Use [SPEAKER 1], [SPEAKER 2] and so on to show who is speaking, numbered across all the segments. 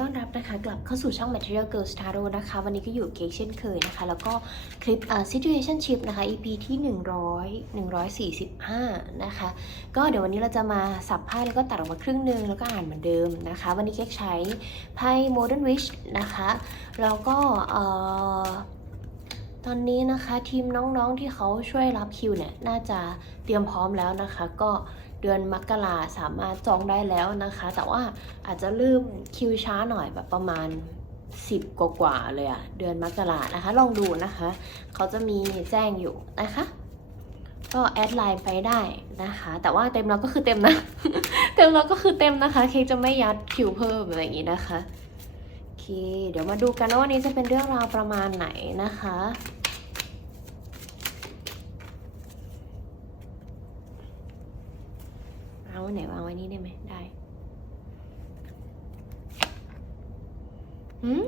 [SPEAKER 1] ต้อนรับนะคะ กลับเข้าสู่ช่อง Material Girls Tarot นะคะ วันนี้ก็อยู่เค้กเช่นเคยนะคะ แล้วก็คลิปอ่า situationship นะคะ EP ที่ 100 145 นะคะ ก็เดี๋ยววันนี้เราจะมาสับไพ่แล้วก็ตัดออกมาครึ่งหนึงแล้วก็อ่านเหมือนเดิมนะคะ วันนี้เค้กใช้ไพ่ Modern Wish นะคะ แล้วก็เอ่อ ตอนนี้นะคะทีมน้องๆที่เขาช่วยรับคิวเนี่ยน่าจะเตรียมพร้อมแล้วนะคะ ก็เดือนมกราสามารถจองได้แล้วนะคะ แต่ว่าอาจจะเริ่มคิวช้าหน่อยแบบประมาณ 10 กว่าๆเลยอะเดือนมกรานะคะ ลองดูนะคะ เขาจะมีแจ้งอยู่นะคะ ก็แอดไลน์ไปได้นะคะ แต่ว่าเต็มแล้วก็คือเต็มนะ เต็มแล้วก็คือเต็มนะคะ เค้กจะไม่ยัดคิวเพิ่มอะไรอย่างนี้นะคะโอเคเดี๋ยวมาดูกันว่าวันนี้จะเป็นเรื่องราวประมาณไหนนะคะ เอาไหนวางไว้นี่ได้ไหมได้หืม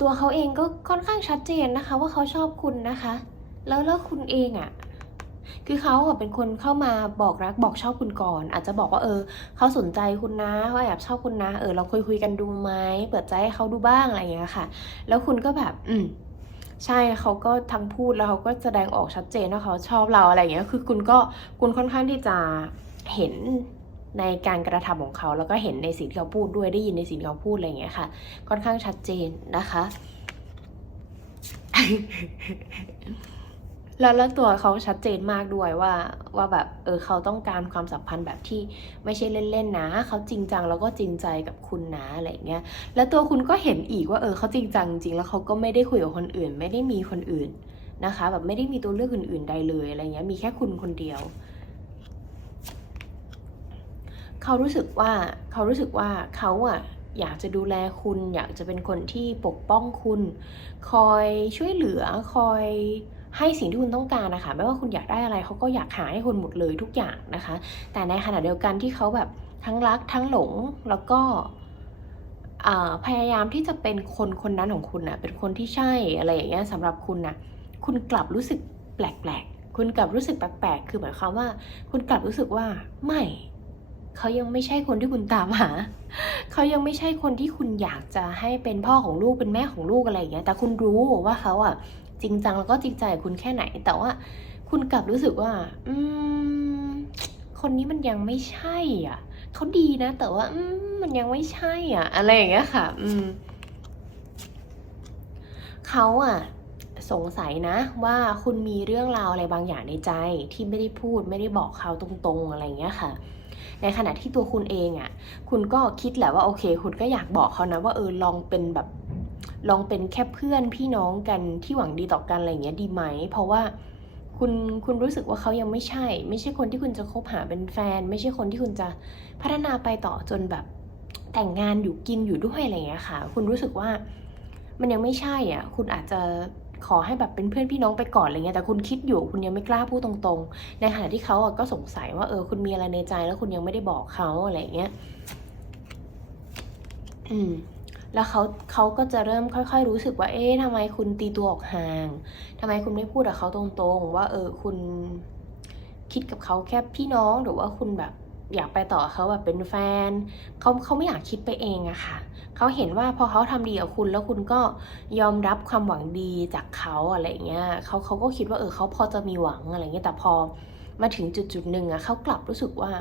[SPEAKER 1] ตัวเขาเองก็ค่อนข้างชัดเจนนะคะ ว่าเขาชอบคุณนะคะ แล้วแล้วคุณเองอะ่ะ คือเขาเป็นคนเข้ามาบอกรักบอกชอบคุณก่อน อาจจะบอกว่าเออเขาสนใจคุณนะว่าแอบชอบคุณนะ เออเราคุยคุยกันดูไหมเปิดใจให้เขาดูบ้างอะไรอย่างเงี้ยค่ะ แล้วคุณก็แบบ อืม ใช่เขาก็ทั้งพูดแล้วเขาก็แสดงออกชัดเจนว่าเขาชอบเราอะไรอย่างเงี้ยคือคุณก็คุณค่อนข้างที่จะเห็นในการกระทำของเขาแล้วก็เห็นในสิ่งที่เขาพูดด้วยได้ยินในสิ่งที่เขาพูดอะไรอย่างเงี้ยค่ะ ค่อนข้างชัดเจนนะคะ แล้วแล้วตัวเขาชัดเจนมากด้วยว่าว่าแบบเออเขาต้องการความสัมพันธ์แบบที่ไม่ใช่เล่นๆนะเขาจริงจังแล้วก็จริงใจกับคุณนะอะไรเงี้ยแล้วตัวคุณก็เห็นอีกว่าเออเขาจริงจังจริงแล้วเขาก็ไม่ได้คุยกับคนอื่น ไม่ได้มีคนอื่นนะคะ แบบไม่ได้มีตัวเลือกอื่นๆใดเลยอะไรเงี้ยมีแค่คุณคนเดียวเขารู้สึกว่าเขารู้สึกว่าเขาอะอยากจะดูแลคุณ อยากจะเป็นคนที่ปกป้องคุณ คอยช่วยเหลือคอย ให้สิ่งที่คุณต้องการนะคะ ไม่ว่าคุณอยากได้อะไรเขาก็อยากหาให้คุณหมดเลยทุกอย่างนะคะ แต่ในขณะเดียวกันที่เขาแบบทั้งรักทั้งหลงแล้วก็พยายามที่จะเป็นคนคนนั้นของคุณนะเป็นคนที่ใช่อะไรอย่างเงี้ยสำหรับคุณนะคุณกลับรู้สึกแปลกๆ คุณกลับรู้สึกแปลกๆ คือหมายความว่า คุณกลับรู้สึกว่าไม่เขายังไม่ใช่คนที่คุณตามหา เขายังไม่ใช่คนที่คุณอยากจะให้เป็นพ่อของลูกเป็นแม่ของลูกอะไรอย่างเงี้ย แต่คุณรู้ว่าเขาอะ จริงจังแล้วก็จริงใจกับคุณแค่ไหน แต่ว่าคุณกลับรู้สึกว่า อืม คนนี้มันยังไม่ใช่อะเขาดีนะ แต่ว่า อืม มันยังไม่ใช่อะ อะไรอย่างเงี้ยค่ะ อืมเขาอะสงสัยนะว่าคุณมีเรื่องราวอะไรบางอย่างในใจ ที่ไม่ได้พูดไม่ได้บอกเขาตรงๆ อะไรอย่างเงี้ยค่ะ ในขณะที่ตัวคุณเองอะ คุณก็คิดแหละว่าโอเค คุณก็อยากบอกเขานะว่าเออลองเป็นแบบ ลองเป็นแค่เพื่อนพี่น้องกันที่หวังดีต่อกันอะไรอย่างเงี้ยดีไหม เพราะว่าคุณคุณรู้สึกว่าเขายังไม่ใช่ ไม่ใช่คนที่คุณจะคบหาเป็นแฟน ไม่ใช่คนที่คุณจะพัฒนาไปต่อจนแบบแต่งงานอยู่กินอยู่ด้วยอะไรเงี้ยค่ะ คุณรู้สึกว่ามันยังไม่ใช่อะคุณอาจจะขอให้แบบเป็นเพื่อนพี่น้องไปก่อนอะไรเงี้ยแต่คุณคิดอยู่คุณยังไม่กล้าพูดตรงๆ ในขณะที่เขาอะก็สงสัยว่าเออคุณมีอะไรในใจแล้วคุณยังไม่ได้บอกเขาอะไรเงี้ยอืม แล้วเขาเขาก็จะเริ่มค่อย ๆ รู้สึกว่า เอ๊ะทำไมคุณตีตัวออกห่างทำไมคุณไม่พูดกับเขาตรงๆ ว่าเออคุณคิดกับเขาแค่พี่น้องหรือว่าคุณแบบอยากไปต่อเขาแบบเป็นแฟนเขาเขาไม่อยากคิดไปเองอะค่ะเขาเห็นว่าพอเขาทำดีกับคุณแล้วคุณก็ยอมรับความหวังดีจากเขาอะไรอย่างเงี้ยเขาเขาก็คิดว่าเออเขาพอจะมีหวังอะไรเงี้ยแต่พอมาถึงจุดจุดๆหนึ่งอะเขากลับรู้สึกว่า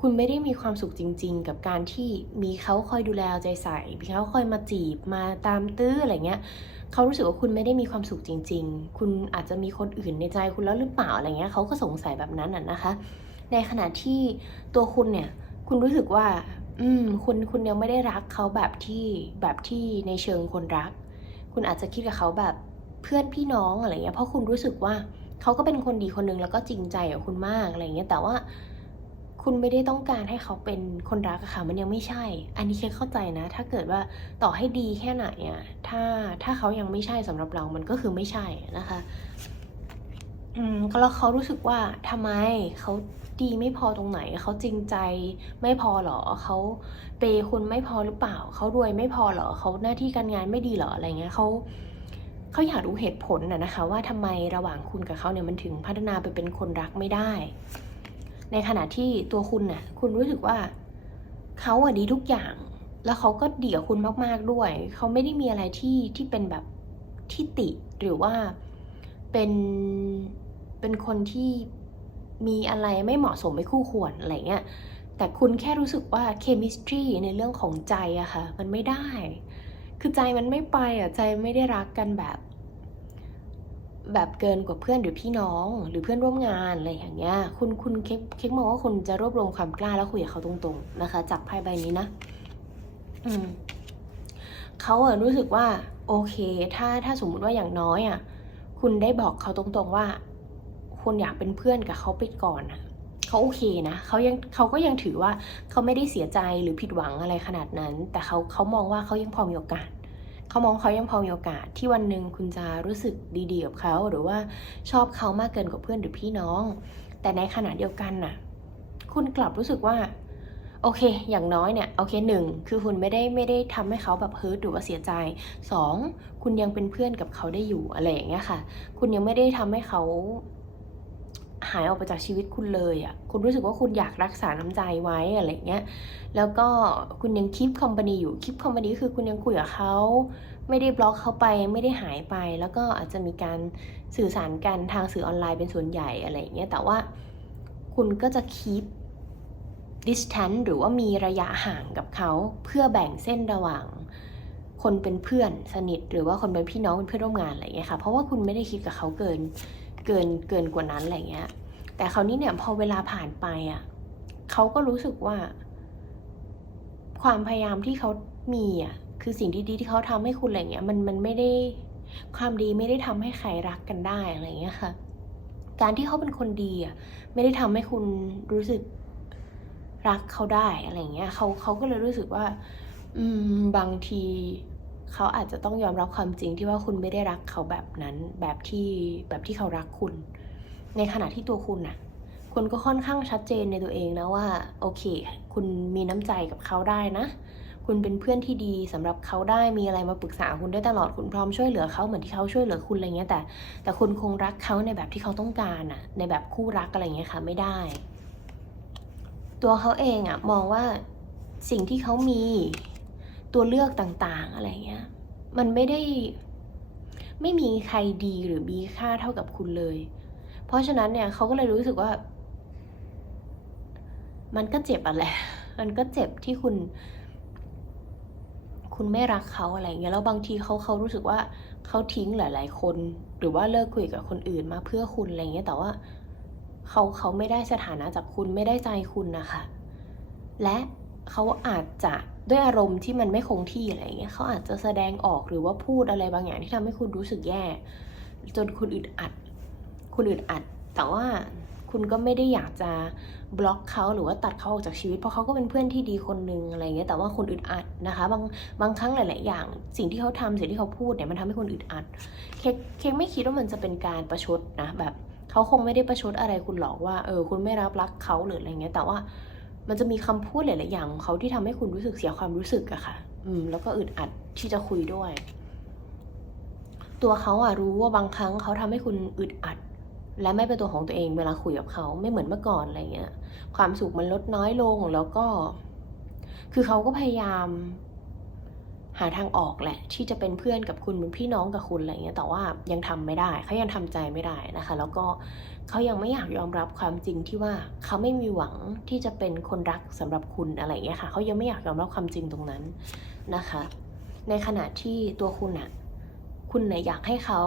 [SPEAKER 1] คุณไม่ได้มีความสุขจริง ๆ กับการที่มีเขาคอยดูแลใจใส่มีเขาคอยมาจีบมาตามตื้ออะไรเงี้ยเขารู้สึกว่าคุณไม่ได้มีความสุขจริง ๆ คุณอาจจะมีคนอื่นในใจคุณแล้วหรือเปล่าอะไรเงี้ยเขาก็สงสัยแบบนั้นน่ะนะคะ ในขณะที่ตัวคุณเนี่ยคุณรู้สึกว่า อืม คุณคุณยังไม่ได้รักเขาแบบที่แบบที่ในเชิงคนรัก คุณอาจจะคิดกับเขาแบบเพื่อนพี่น้องอะไรเงี้ยเพราะคุณรู้สึกว่าเขาก็เป็นคนดีคนนึงแล้วก็จริงใจกับคุณมากอะไรเงี้ยแต่ว่า คุณไม่ได้ต้องการให้เขาเป็นคนรักอะค่ะ มันยังไม่ใช่ อันนี้เคเข้าใจนะ ถ้าเกิดว่าต่อให้ดีแค่ไหนอะถ้าถ้าเขายังไม่ใช่สำหรับเรา มันก็คือไม่ใช่นะคะอืมแล้วเขารู้สึกว่าทำไมเขาดีไม่พอตรงไหน เขาจริงใจไม่พอเหรอเขาเปย์คุณไม่พอหรือเปล่า เขารวยไม่พอเหรอเขาหน้าที่การงานไม่ดีเหรออะไรเงี้ยเขาเขาอยากรู้เหตุผลนะนะคะ ว่าทำไมระหว่างคุณกับเขาเนี่ยมันถึงพัฒนาไปเป็นคนรักไม่ได้ ในขณะที่ตัวคุณน่ะ คุณรู้สึกว่าเขาอะดีทุกอย่าง แล้วเขาก็ดีกับคุณมากๆด้วย เขาไม่ได้มีอะไรที่ที่เป็นแบบที่ติหรือว่าเป็นเป็นคนที่มีอะไรไม่เหมาะสมไม่คู่ควรอะไรเงี้ย แต่คุณแค่รู้สึกว่าเคมิสตรีในเรื่องของใจอะค่ะ มันไม่ได้ คือใจมันไม่ไปอะใจไม่ได้รักกันแบบ แบบเกินกว่าเพื่อนหรือพี่น้องหรือเพื่อนร่วมงานอะไรอย่างเงี้ย คุณคุณเค้กเค้กมองว่าคุณจะรวบรวมความกล้าแล้วคุยกับเขาตรงๆนะคะ จากไพ่ใบนี้นะ อืมเขาเอะรู้สึกว่า โอเค ถ้าถ้าสมมุติว่าอย่างน้อยอะ คุณได้บอกเขาตรงๆว่า คุณอยากเป็นเพื่อนกับเขาไปก่อนอะเขาโอเคนะเขายังเขาก็ยังถือว่าเขาไม่ได้เสียใจหรือผิดหวังอะไรขนาดนั้น แต่เขาเขามองว่าเขายังพอมีโอกาส เขามองเขายังพอมีโอกาสที่วันหนึ่งคุณจะรู้สึกดีๆกับเขาหรือว่าชอบเขามากเกินกว่าเพื่อนหรือพี่น้อง แต่ในขณะเดียวกันน่ะ คุณกลับรู้สึกว่าโอเค อย่างน้อยเนี่ย โอเคหนึ่งคือคุณไม่ได้ไม่ได้ทำให้เขาแบบเฮิร์ตหรือว่าเสียใจสองคุณยังเป็นเพื่อนกับเขาได้อยู่อะไรอย่างเงี้ยค่ะ คุณยังไม่ได้ทำให้เขา หายออกไปจากชีวิตคุณเลยอะ่ะ คุณรู้สึกว่าคุณอยากรักษาน้ำใจไว้อะไรเงี้ย แล้วก็คุณยังคีปคอมพานีอยู่คีปคอมพานีคือคุณยังคุยกับเขาไม่ได้บล็อกเขาไปไม่ได้หายไป แล้วก็อาจจะมีการสื่อสารกันทางสื่อออนไลน์เป็นส่วนใหญ่อะไรเงี้ยแต่ว่าคุณก็จะคีป distance หรือว่ามีระยะห่างกับเขาเพื่อแบ่งเส้นระหว่าง คนเป็นเพื่อนสนิท หรือว่าคนเป็นพี่น้องเป็นเพื่อนร่วมงานอะไรเงี้ยค่ะเพราะว่าคุณไม่ได้คิดกับเขาเกิน เกินเกินกว่านั้นอะไรเงี้ย แต่คราวนี้เนี่ยพอเวลาผ่านไปอะเขาก็รู้สึกว่า ความพยายามที่เขามีอะคือสิ่งดีๆที่เขาทำให้คุณอะไรเงี้ยมันมันไม่ได้ความดีไม่ได้ทำให้ใครรักกันได้อะไรเงี้ยค่ะ การที่เขาเป็นคนดีอะไม่ได้ทำให้คุณรู้สึกรักเขาได้อะไรเงี้ยเขาเขาก็เลยรู้สึกว่า อืมบางที เขาอาจจะต้องยอมรับความจริงที่ว่าคุณไม่ได้รักเขาแบบนั้นแบบที่แบบที่เขารักคุณ ในขณะที่ตัวคุณน่ะคุณก็ค่อนข้างชัดเจนในตัวเองนะว่า โอเค คุณมีน้ำใจกับเขาได้นะ คุณเป็นเพื่อนที่ดีสำหรับเขาได้มีอะไรมาปรึกษาคุณได้ตลอดคุณพร้อมช่วยเหลือเขาเหมือนที่เขาช่วยเหลือคุณอะไรเงี้ยแต่ แต่คุณคงรักเขาในแบบที่เขาต้องการอะในแบบคู่รักอะไรเงี้ยค่ะไม่ได้ ตัวเขาเองอะมองว่าสิ่งที่เขามี ตัวเลือกต่างๆ อะไรเงี้ย มันไม่ได้ไม่มีใครดีหรือมีค่าเท่ากับคุณเลย เพราะฉะนั้นเนี่ยเขาก็เลยรู้สึกว่า มันก็เจ็บอะแหละ มันก็เจ็บที่คุณ คุณไม่รักเขาอะไรเงี้ย แล้วบางทีเขาเขารู้สึกว่าเขาทิ้งหลาย ๆ คน หรือว่าเลิกคุยกับคนอื่นมาเพื่อคุณอะไรเงี้ย แต่ว่าเขาเขาไม่ได้สถานะจากคุณไม่ได้ใจคุณนะคะ และ เขาอาจจะด้วยอารมณ์ที่มันไม่คงที่อะไรเงี้ยเขาอาจจะแสดงออกหรือว่าพูดอะไรบางอย่างที่ทำให้คุณรู้สึกแย่ จนคุณอึดอัด คุณอึดอัด แต่ว่าคุณก็ไม่ได้อยากจะบล็อกเขาหรือว่าตัดเขาออกจากชีวิต เพราะเขาก็เป็นเพื่อนที่ดีคนนึงอะไรเงี้ยแต่ว่าคุณอึดอัดนะคะ บางบางครั้งหลาย ๆ อย่าง สิ่งที่เขาทำสิ่งที่เขาพูดเนี่ยมันทำให้คุณอึดอัดเค้กเค้กไม่คิดว่ามันจะเป็นการประชดนะแบบเขาคงไม่ได้ประชดอะไรคุณหรอกว่าเออคุณไม่รับรักเขาหรืออะไรเงี้ยแต่ว่า มันจะมีคำพูดหลาย ๆ อย่างของเขาที่ทำให้คุณรู้สึกเสียความรู้สึกอะค่ะ อืม แล้วก็อึดอัดที่จะคุยด้วย ตัวเขาอะรู้ว่าบางครั้งเขาทำให้คุณอึดอัด และไม่เป็นตัวของตัวเองเวลาคุยกับเขาไม่เหมือนเมื่อก่อนอะไรเงี้ย ความสุขมันลดน้อยลงแล้วก็ คือเขาก็พยายาม หาทางออกแหละ ที่จะเป็นเพื่อนกับคุณเป็นพี่น้องกับคุณอะไรเงี้ยแต่ว่ายังทำไม่ได้เขายังทำใจไม่ได้นะคะ แล้วก็เขายังไม่อยากยอมรับความจริงที่ว่าเขาไม่มีหวังที่จะเป็นคนรักสำหรับคุณอะไรเงี้ยค่ะเขายังไม่อยากยอมรับความจริงตรงนั้นนะคะ ในขณะที่ตัวคุณอะคุณเนี่ยอยากให้เขา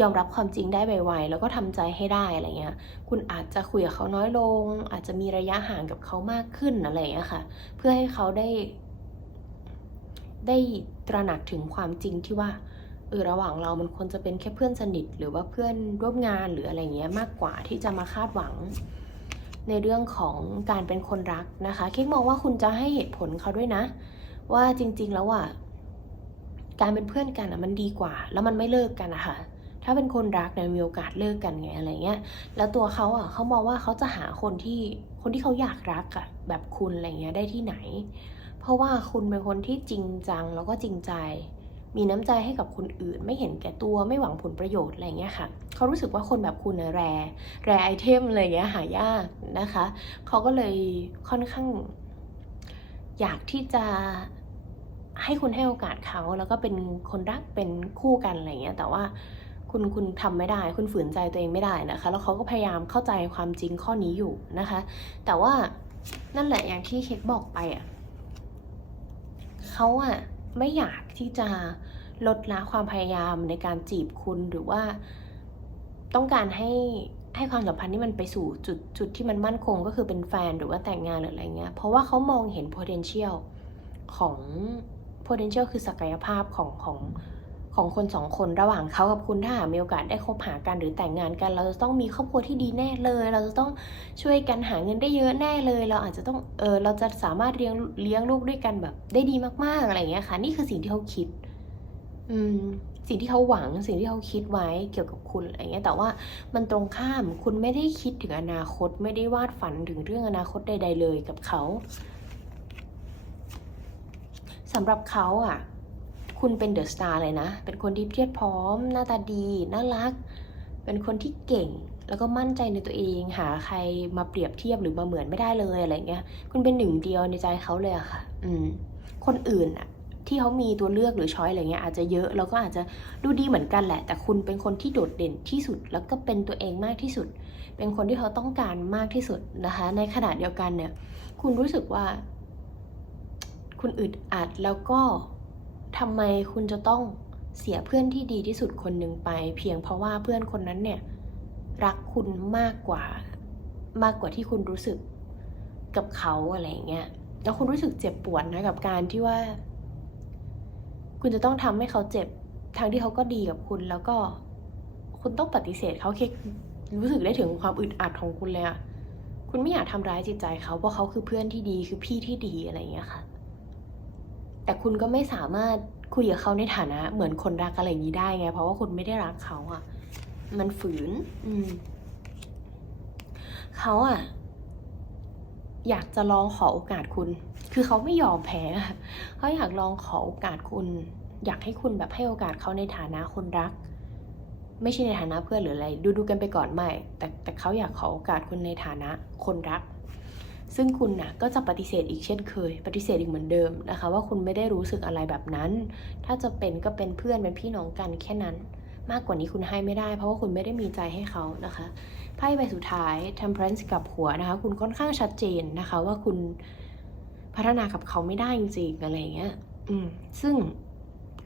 [SPEAKER 1] ยอมรับความจริงได้ไวๆ แล้วก็ทำใจให้ได้อะไรเงี้ย คุณอาจจะคุยกับเขาน้อยลง อาจจะมีระยะห่างกับเขามากขึ้นอะไรเงี้ยค่ะ เพื่อให้เขาได้ ได้ตระหนักถึงความจริงที่ว่าเออระหว่างเรามันควรจะเป็นแค่เพื่อนสนิท หรือว่าเพื่อนร่วมงานหรืออะไรเงี้ยมากกว่าที่จะมาคาดหวัง ในเรื่องของการเป็นคนรักนะคะค้กมองว่าคุณจะให้เหตุผลเขาด้วยนะ ว่าจริง ๆ แล้วอะการเป็นเพื่อนกันอะมันดีกว่า แล้วมันไม่เลิกกันนะคะถ้าเป็นคนรักเนี่ยมีโอกาสเลิกกันไงอะไรเงี้ย แล้วตัวเขาอะเขามองว่าเขาจะหาคนที่คนที่เขาอยากรักอะแบบคุณอะไรเงี้ยได้ที่ไหน เพราะว่าคุณเป็นคนที่จริงจังแล้วก็จริงใจ มีน้ำใจให้กับคนอื่น ไม่เห็นแก่ตัวไม่หวังผลประโยชน์อะไรเงี้ยค่ะเขารู้สึกว่าคนแบบคุณนะแรแรไอเทมอะไรเงี้ยหายากนะคะเขาก็เลยค่อนข้าง อยากที่จะให้คุณให้โอกาสเขาแล้วก็เป็นคนรักเป็นคู่กันอะไรเงี้ยแต่ว่าคุณคุณทำไม่ได้ คุณฝืนใจตัวเองไม่ได้นะคะ แล้วเขาก็พยายามเข้าใจความจริงข้อนี้อยู่นะคะ แต่ว่านั่นแหละอย่างที่เค้กบอกไปอะ เขาอะไม่อยากที่จะลดละความพยายามในการจีบคุณหรือว่าต้องการให้ให้ความสัมพันธ์ที่มันไปสู่จุดจุดที่มันมั่นคงก็คือเป็นแฟนหรือว่าแต่งงานหรืออะไรเงี้ย เพราะว่าเขามองเห็น potential ของ potential คือศักยภาพของของ ของคนสองคนระหว่างเขากับคุณถ้าหากมีโอกาสได้คบหากันหรือแต่งงานกัน เราจะต้องมีครอบครัวที่ดีแน่เลย เราจะต้องช่วยกันหาเงินได้เยอะแน่เลย เราอาจจะต้องเออเราจะสามารถเลี้ยงเลี้ยงลูกด้วยกันแบบได้ดีมากๆอะไรเงี้ยค่ะ นี่คือสิ่งที่เขาคิด อืมสิ่งที่เขาหวังสิ่งที่เขาคิดไว้เกี่ยวกับคุณอะไรเงี้ยแต่ว่ามันตรงข้ามคุณไม่ได้คิดถึงอนาคต ไม่ได้วาดฝันถึงเรื่องอนาคตใด ๆ เลยกับเขาสำหรับเขาอะ คุณเป็นเดอะสตาร์เลยนะ เป็นคนที่เพียรพร้อม หน้าตาดี น่ารัก เป็นคนที่เก่ง แล้วก็มั่นใจในตัวเอง หาใครมาเปรียบเทียบหรือมาเหมือนไม่ได้เลยอะไรเงี้ย คุณเป็นหนึ่งเดียวในใจเขาเลยอะค่ะ อืม คนอื่นอะที่เขามีตัวเลือกหรือช้อยอะไรเงี้ยอาจจะเยอะแล้วก็อาจจะดูดีเหมือนกันแหละ แต่คุณเป็นคนที่โดดเด่นที่สุด แล้วก็เป็นตัวเองมากที่สุด เป็นคนที่เขาต้องการมากที่สุดนะคะ ในขณะเดียวกันเนี่ย คุณรู้สึกว่า คุณอึดอัดแล้วก็ ทำไมคุณจะต้องเสียเพื่อนที่ดีที่สุดคนหนึ่งไป เพียงเพราะว่าเพื่อนคนนั้นเนี่ยรักคุณมากกว่ามากกว่าที่คุณรู้สึกกับเขาอะไรอย่างเงี้ยแล้วคุณรู้สึกเจ็บปวดนะกับการที่ว่า คุณจะต้องทำให้เขาเจ็บทั้งที่เขาก็ดีกับคุณ แล้วก็คุณต้องปฏิเสธเขาแค่รู้สึกได้ถึงความอึดอัดของคุณเลยอะคุณไม่อยากทำร้ายจิตใจเขาเพราะเขาคือเพื่อนที่ดีคือพี่ที่ดีอะไรอย่างเงี้ยค่ะ แต่คุณก็ไม่สามารถคุยกับเขาในฐานะ เหมือนคนรักอะไรอย่างนี้ได้ไง เพราะว่าคุณไม่ได้รักเขาอะมันฝืน อืมเขาอะอยากจะลองขอโอกาสคุณ คือเขาไม่ยอมแพ้เขาอยากลองขอโอกาสคุณ อยากให้คุณแบบให้โอกาสเขาในฐานะคนรัก ไม่ใช่ในฐานะเพื่อนหรืออะไร ดูดูกันไปก่อนไม่ แต่แต่เขาอยากขอโอกาสคุณในฐานะคนรัก ซึ่งคุณน่ะก็จะปฏิเสธอีกเช่นเคย ปฏิเสธอีกเหมือนเดิมนะคะ ว่าคุณไม่ได้รู้สึกอะไรแบบนั้น ถ้าจะเป็นก็เป็นเพื่อนเป็นพี่น้องกันแค่นั้น มากกว่านี้คุณให้ไม่ได้ เพราะว่าคุณไม่ได้มีใจให้เขานะคะไพ่ใบสุดท้าย temperance กับหัวนะคะ คุณค่อนข้างชัดเจนนะคะ ว่าคุณพัฒนากับเขาไม่ได้จริงๆอะไรเงี้ย อืม ซึ่ง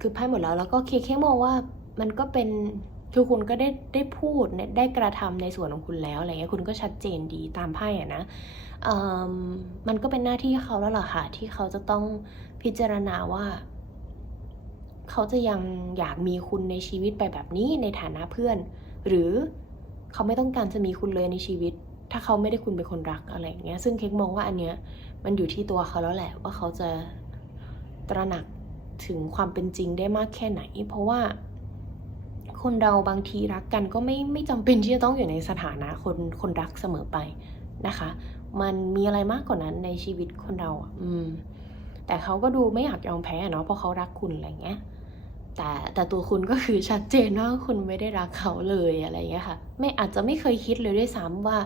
[SPEAKER 1] คือไพ่หมดแล้วแล้วก็เคเคมองว่ามันก็เป็น คือคุณก็ได้ได้พูดเนี่ยได้กระทำในส่วนของคุณแล้วอะไรเงี้ยคุณก็ชัดเจนดีตามไพ่อะนะเอิ่มมันก็เป็นหน้าที่เขาแล้วล่ะค่ะที่เขาจะต้องพิจารณาว่า เขาจะยังอยากมีคุณในชีวิตไปแบบนี้ในฐานะเพื่อน หรือเขาไม่ต้องการจะมีคุณเลยในชีวิต ถ้าเขาไม่ได้คุณเป็นคนรักอะไรเงี้ยซึ่งเค้กมองว่าอันเนี้ยมันอยู่ที่ตัวเขาแล้วแหละว่าเขาจะตระหนักถึงความเป็นจริงได้มากแค่ไหน เพราะว่า คนเราบางทีรักกันก็ไม่ไม่จำเป็นที่จะต้องอยู่ในสถานะคนคนรักเสมอไปนะคะ มันมีอะไรมากกว่านั้นในชีวิตคนเราอืม แต่เขาก็ดูไม่อยากยอมแพ้เนาะเพราะเขารักคุณอะไรเงี้ยแต่แต่ตัวคุณก็คือชัดเจนว่าคุณไม่ได้รักเขาเลยอะไรเงี้ยค่ะ ไม่อาจจะไม่เคยคิดเลยด้วยซ้ำว่า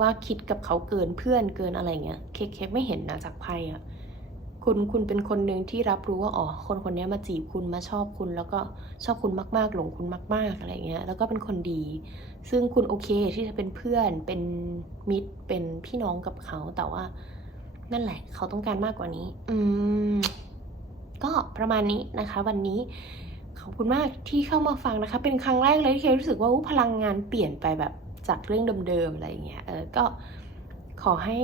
[SPEAKER 1] ว่าคิดกับเขาเกินเพื่อนเกินอะไรเงี้ย เคเค้กไม่เห็นนะจากไพ่อะ คุณคุณเป็นคนหนึ่งที่รับรู้ว่าอ๋อคนคนนี้มาจีบคุณมาชอบคุณ แล้วก็ชอบคุณมาก ๆ หลงคุณมาก ๆ อะไรเงี้ยแล้วก็เป็นคนดี ซึ่งคุณโอเคที่จะเป็นเพื่อนเป็นมิตรเป็นพี่น้องกับเขาแต่ว่า นั่นแหละ เขาต้องการมากกว่านี้ อืม ก็ประมาณนี้นะคะ วันนี้ขอบคุณมากที่เข้ามาฟังนะคะ เป็นครั้งแรกเลยที่เครู้สึกว่าอู้พลังงานเปลี่ยนไปแบบจากเรื่องเดิมๆอะไรอย่างเงี้ยเออก็ขอให้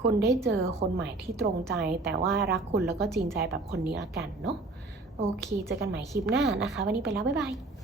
[SPEAKER 1] คุณได้เจอคนใหม่ที่ตรงใจ แต่ว่ารักคุณแล้วก็จริงใจแบบคนนี้ละกันเนาะโอเค เจอกันใหม่คลิปหน้านะคะ วันนี้ไปแล้ว บ๊ายบาย